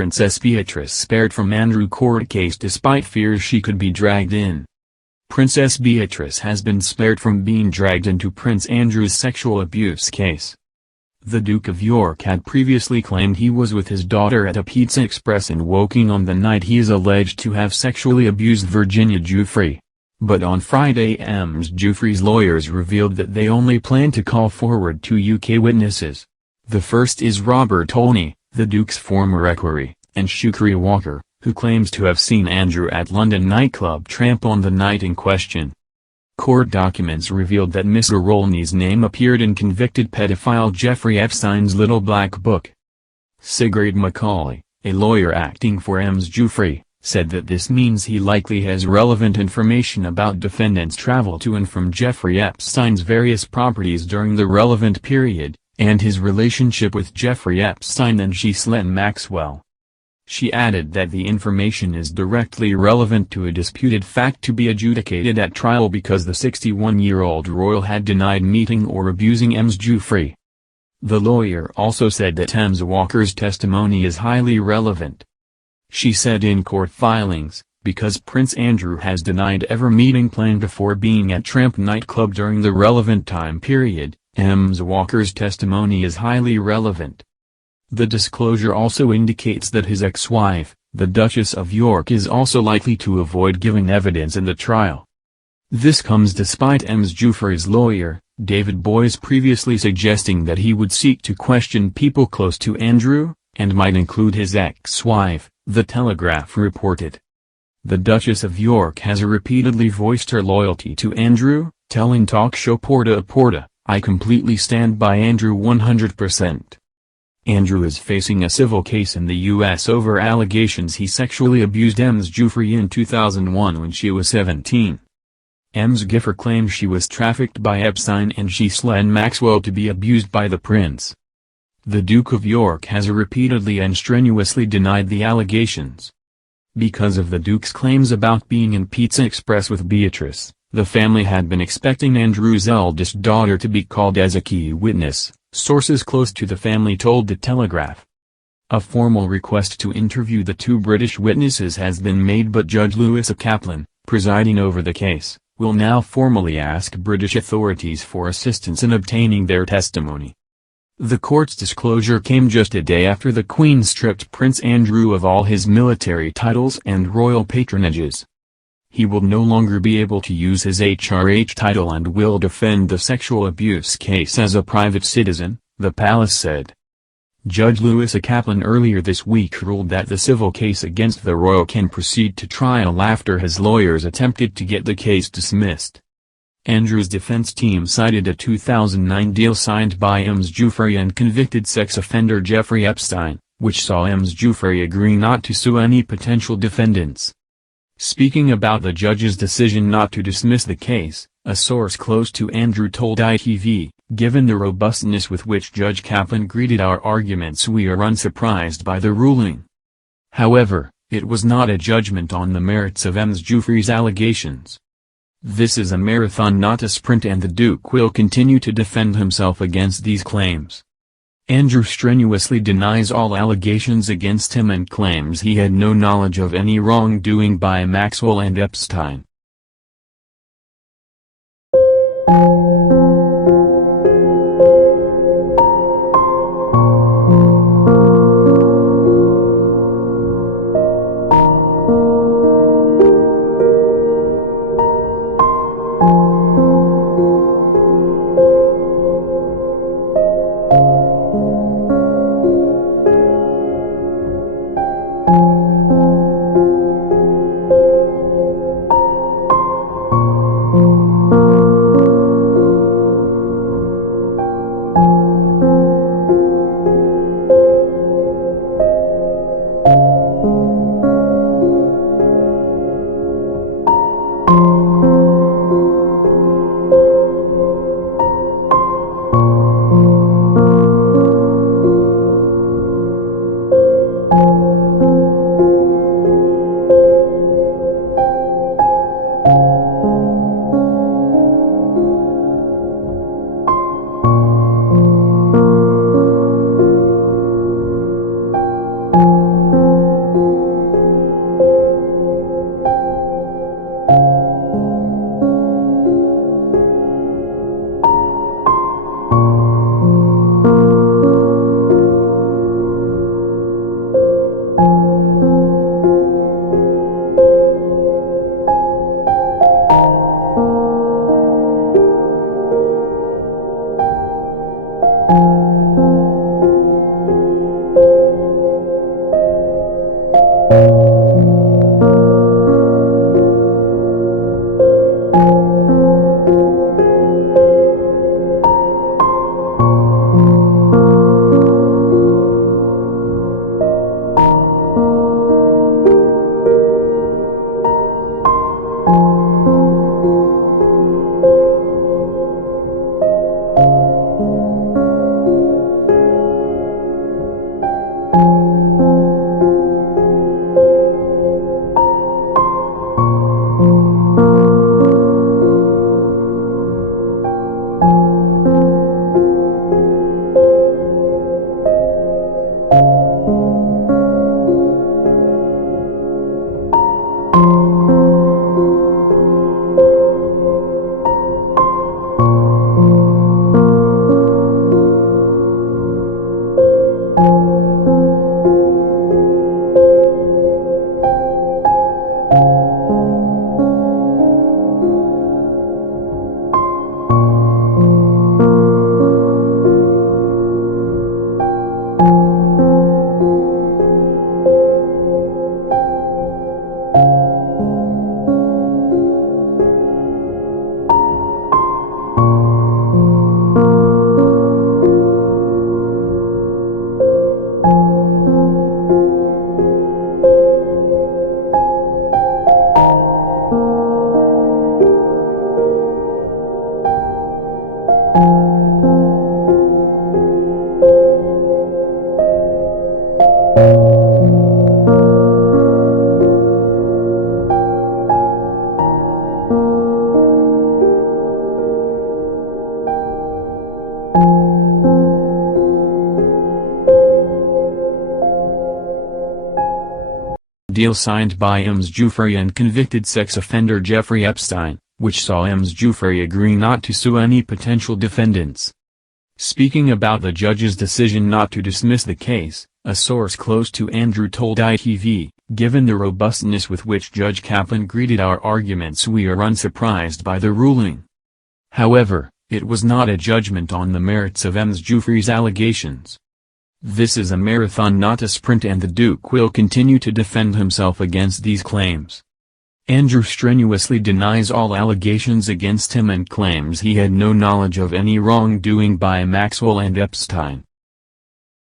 Princess Beatrice spared from Andrew court case despite fears she could be dragged in. Princess Beatrice has been spared from being dragged into Prince Andrew's sexual abuse case. The Duke of York had previously claimed he was with his daughter at a Pizza Express in Woking on the night he is alleged to have sexually abused Virginia Giuffre. But on Friday Giuffre's lawyers revealed that they only plan to call forward 2 UK witnesses. The first is Robert Olney, the Duke's former equerry, and Shukri Walker, who claims to have seen Andrew at London nightclub Tramp on the night in question. Court documents revealed that Mr. Olney's name appeared in convicted pedophile Jeffrey Epstein's Little Black Book. Sigrid Macaulay, a lawyer acting for Giuffre, said that this means he likely has relevant information about defendants' travel to and from Jeffrey Epstein's various properties during the relevant period, and his relationship with Jeffrey Epstein and Ghislaine Maxwell. She added that the information is directly relevant to a disputed fact to be adjudicated at trial because the 61-year-old royal had denied meeting or abusing Giuffre. The lawyer also said that Walker's testimony is highly relevant. She said in court filings, because Prince Andrew has denied ever meeting Plain before being at Tramp nightclub during the relevant time period, Walker's testimony is highly relevant. The disclosure also indicates that his ex-wife, the Duchess of York, is also likely to avoid giving evidence in the trial. This comes despite Giuffre's lawyer, David Boyes, previously suggesting that he would seek to question people close to Andrew, and might include his ex-wife, The Telegraph reported. The Duchess of York has repeatedly voiced her loyalty to Andrew, telling talk show Porta a Porta, "I completely stand by Andrew 100%. Andrew is facing a civil case in the U.S. over allegations he sexually abused Giuffre in 2001 when she was 17. Giuffre claims she was trafficked by Epstein and Ghislaine Maxwell to be abused by the prince. The Duke of York has repeatedly and strenuously denied the allegations. Because of the Duke's claims about being in Pizza Express with Beatrice, the family had been expecting Andrew's eldest daughter to be called as a key witness, sources close to the family told The Telegraph. A formal request to interview the 2 British witnesses has been made, but Judge Lewis Kaplan, presiding over the case, will now formally ask British authorities for assistance in obtaining their testimony. The court's disclosure came just a day after the Queen stripped Prince Andrew of all his military titles and royal patronages. He will no longer be able to use his HRH title and will defend the sexual abuse case as a private citizen, the palace said. Judge Lewis Kaplan earlier this week ruled that the civil case against the royal can proceed to trial after his lawyers attempted to get the case dismissed. Andrew's defense team cited a 2009 deal signed by Giuffre and convicted sex offender Jeffrey Epstein, which saw Giuffre agree not to sue any potential defendants. Speaking about the judge's decision not to dismiss the case, a source close to Andrew told ITV, "Given the robustness with which Judge Kaplan greeted our arguments, we are unsurprised by the ruling. However, it was not a judgment on the merits of Giuffre's allegations. This is a marathon, not a sprint, and the Duke will continue to defend himself against these claims." Andrew strenuously denies all allegations against him and claims he had no knowledge of any wrongdoing by Maxwell and Epstein. deal signed by Ms. Giuffre and convicted sex offender Jeffrey Epstein, which saw Ms. Giuffre agree not to sue any potential defendants. Speaking about the judge's decision not to dismiss the case, a source close to Andrew told ITV, "Given the robustness with which Judge Kaplan greeted our arguments, we are unsurprised by the ruling. However, it was not a judgment on the merits of Ms. Giuffre's allegations. This is a marathon, not a sprint, and the Duke will continue to defend himself against these claims." Andrew strenuously denies all allegations against him and claims he had no knowledge of any wrongdoing by Maxwell and Epstein.